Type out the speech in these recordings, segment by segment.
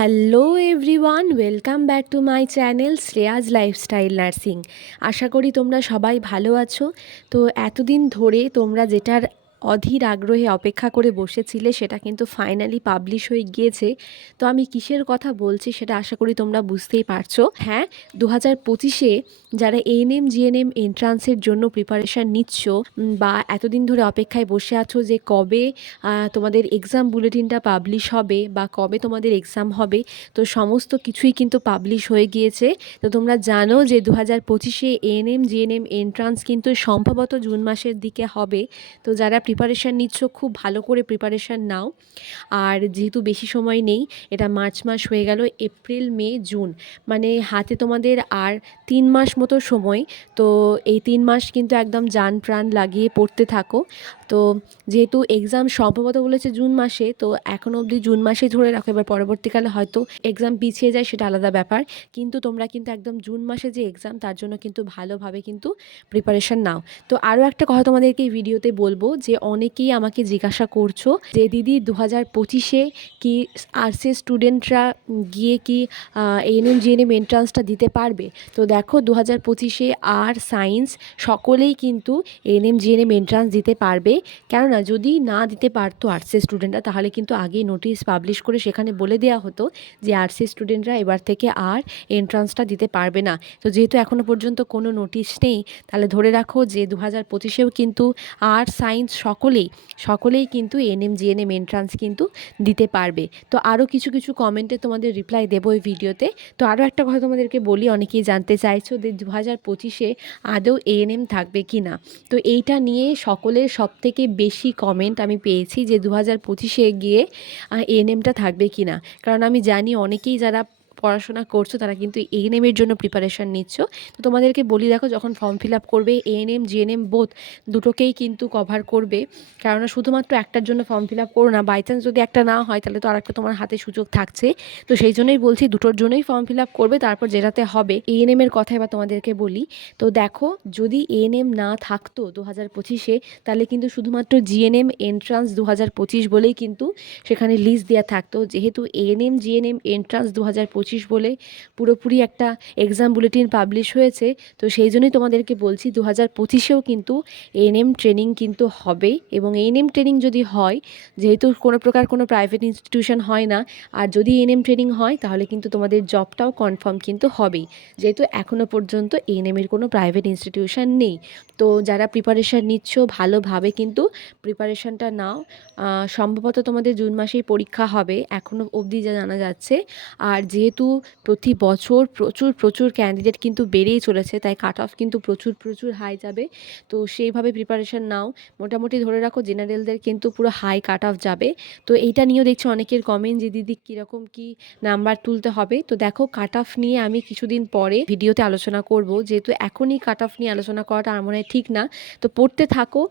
Hello everyone, welcome back to my channel Shreyas lifestyle nursing. আশা করি তোমরা সবাই ভালো আছো। তো এতদিন ধরে তোমরা যেটার অধীর আগ্রহে অপেক্ষা করে বসেছিলে, সেটা কিন্তু ফাইনালি পাবলিশ হয়ে গিয়েছে। তো আমি কিসের কথা বলছি সেটা আশা করি তোমরা বুঝতেই পারছ। হ্যাঁ দু হাজার পঁচিশে যারা এএনএম জিএনএম এন্ট্রান্সের জন্য প্রিপারেশান নিচ্ছ বা এতদিন ধরে অপেক্ষায় বসে আছো যে কবে তোমাদের এক্সাম বুলেটিনটা পাবলিশ হবে বা কবে তোমাদের এক্সাম হবে, তো সমস্ত কিছুই কিন্তু পাবলিশ হয়ে গিয়েছে। তো তোমরা জানো যে দু হাজার পঁচিশে এএনএম জিএনএম এন্ট্রান্স কিন্তু সম্ভবত জুন মাসের দিকে হবে। তো যারা প্রিপারেশান নিচ্ছ, খুব ভালো করে প্রিপারেশান নাও। আর যেহেতু বেশি সময় নেই, এটা মার্চ মাস হয়ে গেল, এপ্রিল, মে, জুন। মানে হাতে তোমাদের আর তিন মাস মতো সময়, তো এই তিন মাস কিন্তু একদম যান প্রাণ লাগিয়ে পড়তে থাকো। তো যেহেতু এক্সাম সম্ভবত বলেছে জুন মাসে, তো এখনও অবধি জুন মাসে ধরে রাখো। এবার পরবর্তীকালে হয়তো এক্সাম পিছিয়ে যায় সেটা আলাদা ব্যাপার। কিন্তু তোমরা কিন্তু একদম জুন মাসে যে এক্সাম তার জন্য কিন্তু ভালোভাবে কিন্তু প্রিপারেশন নাও। তো আরও একটা কথা তোমাদেরকে এই ভিডিওতে বলব যে অনেকেই আমাকে জিজ্ঞাসা করছ যে, দিদি দু হাজার পঁচিশে কি আর্টসের স্টুডেন্টরা গিয়ে কি এএনএম জিএনএম এন্ট্রান্সটা দিতে পারবে? তো দেখো দু হাজার পঁচিশে আর সায়েন্স সকলেই কিন্তু এএনএম জিএনএম এন্ট্রান্স দিতে পারবে। কেননা যদি না দিতে পারতো আর্টসের স্টুডেন্টরা তাহলে কিন্তু আগেই নোটিশ পাবলিশ করে সেখানে বলে দেওয়া হতো যে আর্টসের স্টুডেন্টরা এবার থেকে আর এন্ট্রান্সটা দিতে পারবে না। তো যেহেতু এখনও পর্যন্ত কোনো নোটিশ নেই, তাহলে ধরে রাখো যে দু হাজার পঁচিশেও কিন্তু আর্টস সায়েন্স সকলেই সকলেই কিন্তু এনএম জিএনএম এন্ট্রান্স কিন্তু দিতে পারবে। তো আরও কিছু কিছু কমেন্টে তোমাদের রিপ্লাই দেবো এই ভিডিওতে। তো আরও একটা কথা তোমাদেরকে বলি, অনেকেই জানতে চাইছো যে দু হাজার পঁচিশে আদৌ এএনএম থাকবে কি না তো এইটা নিয়ে সকলের সব থেকে বেশি কমেন্ট আমি পেয়েছি যে দু হাজার পঁচিশে গিয়ে এএনএমটা থাকবে কি না কারণ আমি জানি অনেকেই যারা পড়াশোনা করছ, তারা কিন্তু এএনএমের জন্য প্রিপারেশান নিচ্ছ। তো তোমাদেরকে বলি, দেখো, যখন ফর্ম ফিল আপ করবে এএনএম জিএনএম বোধ দুটোকেই কিন্তু কভার করবে। কেননা শুধুমাত্র একটার জন্য ফর্ম ফিল আপ করো না বাই চান্স যদি একটা না হয়, তাহলে তো আরেকটা তোমার হাতে সুযোগ থাকছে। তো সেই জন্যই বলছি, দুটোর জন্যই ফর্ম ফিল আপ করবে, তারপর যেটাতে হবে এএনএম এর কথা এবার তোমাদেরকে বলি। তো দেখো, যদি এএনএম না থাকতো দু হাজার পঁচিশে, তাহলে কিন্তু শুধুমাত্র জিএনএম এন্ট্রান্স দু হাজার পঁচিশ বলেই কিন্তু সেখানে লিস্ট দেওয়া থাকতো। যেহেতু এএনএম জিএনএম এন্ট্রান্স দু হাজার পঁচিশ বলে পুরোপুরি একটা এক্সাম বুলেটিন পাবলিশ হয়েছে। তো সেই জন্যই তোমাদেরকে বলছি দু হাজার পঁচিশেও কিন্তু এএনএম ট্রেনিং কিন্তু হবে এবং এএনএম ট্রেনিং যদি হয়, যেহেতু কোনো প্রকার কোনো প্রাইভেট ইনস্টিটিউশন হয় না, আর যদি এএনএম ট্রেনিং হয়, তাহলে কিন্তু তোমাদের জবটাও কনফার্ম কিন্তু হবেই। যেহেতু এখনও পর্যন্ত এএনএমের কোনো প্রাইভেট ইনস্টিটিউশন নেই। তো যারা প্রিপারেশান নিচ্ছ, ভালোভাবে কিন্তু প্রিপারেশানটা নাও। সম্ভবত তোমাদের জুন মাসেই পরীক্ষা হবে এখনও অবধি যা জানা যাচ্ছে। আর যেহেতু প্রতি বছর প্রচুর প্রচুর ক্যান্ডিডেট কিন্তু বেড়েই চলেছে, তাই কাট অফ কিন্তু প্রচুর প্রচুর হাই যাবে। তো সেইভাবে প্রিপারেশান নাও। মোটামুটি ধরে রাখো জেনারেলদের কিন্তু পুরো হাই কাট অফ যাবে। তো এইটা নিয়েও দেখছি অনেকের কমেন্ট যে, দিদি, কীরকম কি নাম্বার তুলতে হবে? তো দেখো কাট অফ নিয়ে আমি কিছুদিন পরে ভিডিওতে আলোচনা করব। যেহেতু এখনই কাট অফ নিয়ে আলোচনা করাটা আমার মনে হয় ঠিক না। তো পড়তে থাকো,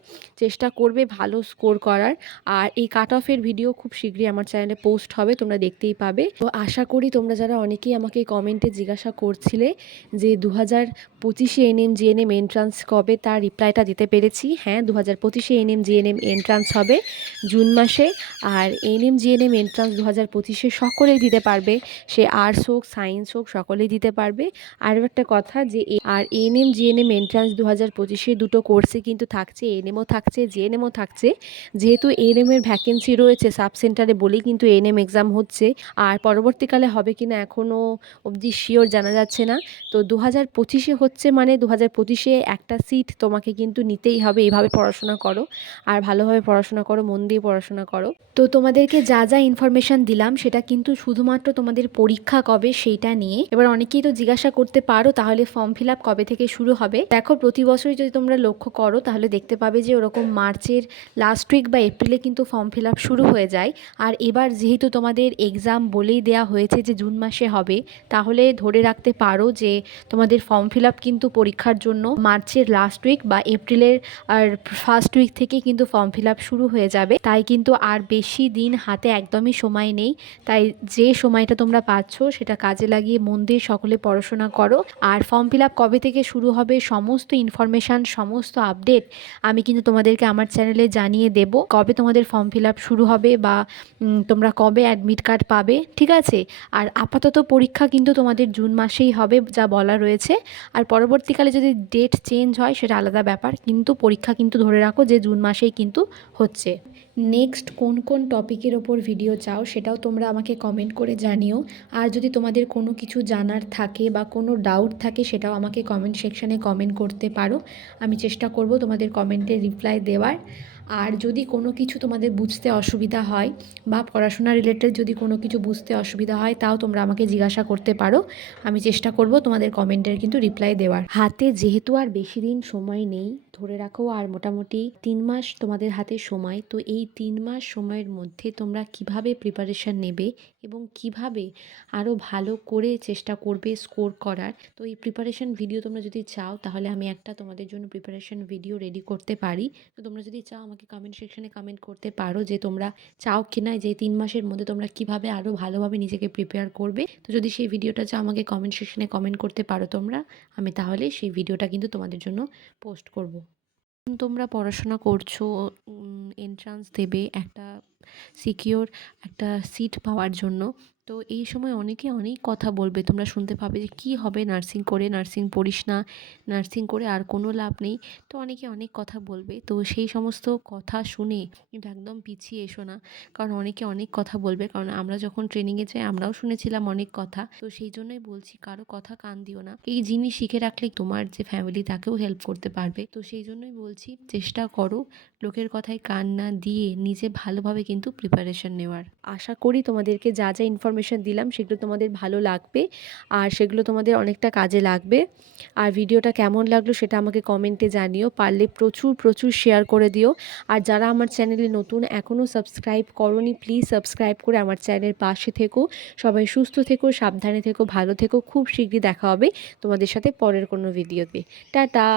চেষ্টা করবে ভালো স্কোর করার। আর এই কাট অফের ভিডিও খুব শীঘ্রই আমার চ্যানেলে পোস্ট হবে, তোমরা দেখতেই পাবে। তো আশা করি তোমরা যারা অনেকেই আমাকে কমেন্টে জিজ্ঞাসা করছিলে যে দু হাজার পঁচিশে এনএম জিএনএম এন্ট্রান্স কবে তার রিপ্লাইটা দিতে পেরেছি হ্যাঁ দু হাজার পঁচিশে এনএম জিএনএম এন্ট্রান্স হবে জুন মাসে আর এনএম জিএনএম এন্ট্রান্স দু হাজার পঁচিশে সকলেই দিতে পারবে সে আর্টস হোক সায়েন্স হোক সকলেই দিতে পারবে আরও একটা কথা যে আর এএনএম জিএনএম এন্ট্রান্স দু হাজার পঁচিশে দুটো কোর্সে কিন্তু থাকছে এএনএমও থাকছে জিএনএমও থাকছে যেহেতু এএনএম এর ভ্যাকেন্সি রয়েছে সাব সেন্টারে বলেই কিন্তু এএনএম এক্সাম হচ্ছে আর পরবর্তীকালে হবে কিনা এখনও অবধি শিওর জানা যাচ্ছে না। তো দু হাজার পঁচিশে হচ্ছে মানে দু হাজার পঁচিশে একটা সিট তোমাকে কিন্তু নিতেই হবে এইভাবে পড়াশোনা করো। আর ভালোভাবে পড়াশোনা করো, মন দিয়ে পড়াশোনা করো। তো তোমাদেরকে যা যা ইনফরমেশান দিলাম, সেটা কিন্তু শুধুমাত্র তোমাদের পরীক্ষা কবে সেইটা নিয়ে। এবার অনেকেই তো জিজ্ঞাসা করতে পারো, তাহলে ফর্ম ফিল আপ কবে থেকে শুরু হবে। দেখো, প্রতি বছরই যদি তোমরা লক্ষ্য করো, তাহলে দেখতে পাবে যে ওরকম মার্চের লাস্ট উইক বা এপ্রিলে কিন্তু ফর্ম ফিল আপ শুরু হয়ে যায়। আর এবার যেহেতু তোমাদের এক্সাম বলেই দেওয়া হয়েছে যে জুন মাসে মাসে হবে, তাহলে ধরে রাখতে পারো যে তোমাদের ফর্ম ফিল আপ কিন্তু পরীক্ষার জন্য মার্চের লাস্ট উইক বা এপ্রিলের আর ফার্স্ট উইক থেকে কিন্তু ফর্ম ফিল আপ শুরু হয়ে যাবে। তাই কিন্তু আর বেশি দিন হাতে একদমই সময় নেই। তাই যে সময়টা তোমরা পাচ্ছ সেটা কাজে লাগিয়ে মন দিয়ে সকলে পড়াশোনা করো। আর ফর্ম ফিল আপ কবে থেকে শুরু হবে সমস্ত ইনফরমেশান সমস্ত আপডেট আমি কিন্তু তোমাদেরকে আমার চ্যানেলে জানিয়ে দেব। কবে তোমাদের ফর্ম ফিল আপ শুরু হবে বা তোমরা কবে অ্যাডমিট কার্ড পাবে, ঠিক আছে? আর আপাতত পরীক্ষা কিন্তু তোমাদের জুন মাসেই হবে, যা বলা রয়েছে। আর পরবর্তীকালে যদি ডেট চেঞ্জ হয়, সেটা আলাদা ব্যাপার। কিন্তু পরীক্ষা কিন্তু ধরে রাখো যে জুন মাসেই কিন্তু হচ্ছে। নেক্সট কোন কোন টপিকের ওপর ভিডিও চাও, সেটাও তোমরা আমাকে কমেন্ট করে জানিও। আর যদি তোমাদের কোনো কিছু জানার থাকে বা কোনো ডাউট থাকে, সেটাও আমাকে কমেন্ট সেকশানে কমেন্ট করতে পারো। আমি চেষ্টা করব তোমাদের কমেন্টে রিপ্লাই দেওয়ার। আর যদি কোনো কিছু তোমাদের বুঝতে অসুবিধা হয় বা পড়াশোনা রিলেটেড যদি কোনো কিছু বুঝতে অসুবিধা হয়, তাও তোমরা আমাকে জিজ্ঞাসা করতে পারো। আমি চেষ্টা করব তোমাদের কমেন্টের কিন্তু রিপ্লাই দেওয়ার। হাতে যেহেতু আর বেশি দিন সময় নেই, ধরে রাখো আর মোটামুটি তিন মাস তোমাদের হাতে সময়, তো এই তিন মাস সময়ের মধ্যে তোমরা কীভাবে প্রিপারেশান নেবে এবং কীভাবে আরও ভালো করে চেষ্টা করবে স্কোর করার, তো এই প্রিপারেশান ভিডিও তোমরা যদি চাও, তাহলে আমি একটা তোমাদের জন্য প্রিপারেশান ভিডিও রেডি করতে পারি। তো তোমরা যদি চাও আমাকে কমেন্ট সেকশানে কমেন্ট করতে পারো যে তোমরা চাও কি না যে তিন মাসের মধ্যে তোমরা কীভাবে আরও ভালোভাবে নিজেকে প্রিপেয়ার করবে। তো যদি সেই ভিডিওটা চাও আমাকে কমেন্ট সেকশানে কমেন্ট করতে পারো তোমরা, আমি তাহলে সেই ভিডিওটা কিন্তু তোমাদের জন্য পোস্ট করব। তোমরা পড়াশোনা করছ এন্ট্রান্স দেবে একটা সিকিওর একটা সিট পাওয়ার জন্য। তো এই সময় অনেকে অনেক কথা বলবে, তোমরা শুনতে পাবে যে কী হবে নার্সিং করে নার্সিং পড়িস না নার্সিং করে আর কোনো লাভ নেই। তো অনেকে অনেক কথা বলবে। তো সেই সমস্ত কথা শুনে কিন্তু একদম পিছিয়ে এসো না। কারণ অনেকে অনেক কথা বলবে। কারণ আমরা যখন ট্রেনিংয়ে যাই, আমরাও শুনেছিলাম অনেক কথা। তো সেই জন্যই বলছি, কারও কথা কান দিও না। এই জিনিস শিখে রাখলে তোমার যে ফ্যামিলি তাকেও হেল্প করতে পারবে। তো সেই জন্যই বলছি, চেষ্টা করো, লোকের কথায় কান না দিয়ে নিজে ভালোভাবে কিন্তু প্রিপারেশন নেওয়ার। আশা করি তোমাদেরকে যা যা ইনফরমেশন দিলাম, সেগুলো তোমাদের ভালো লাগবে আর সেগুলো তোমাদের অনেকটা কাজে লাগবে। আর ভিডিওটা কেমন লাগল সেটা আমাকে কমেন্টে জানিও, পারলে প্রচুর প্রচুর শেয়ার করে দিও। আর যারা আমার চ্যানেলে নতুন এখনও সাবস্ক্রাইব করনি প্লিজ সাবস্ক্রাইব করে আমার চ্যানেলের পাশে থেকো। সবাই সুস্থ থেকো, সাবধানে থেকো, ভালো থেকো। খুব শীঘ্রই দেখা হবে তোমাদের সাথে পরের কোনো ভিডিওতে টাটা!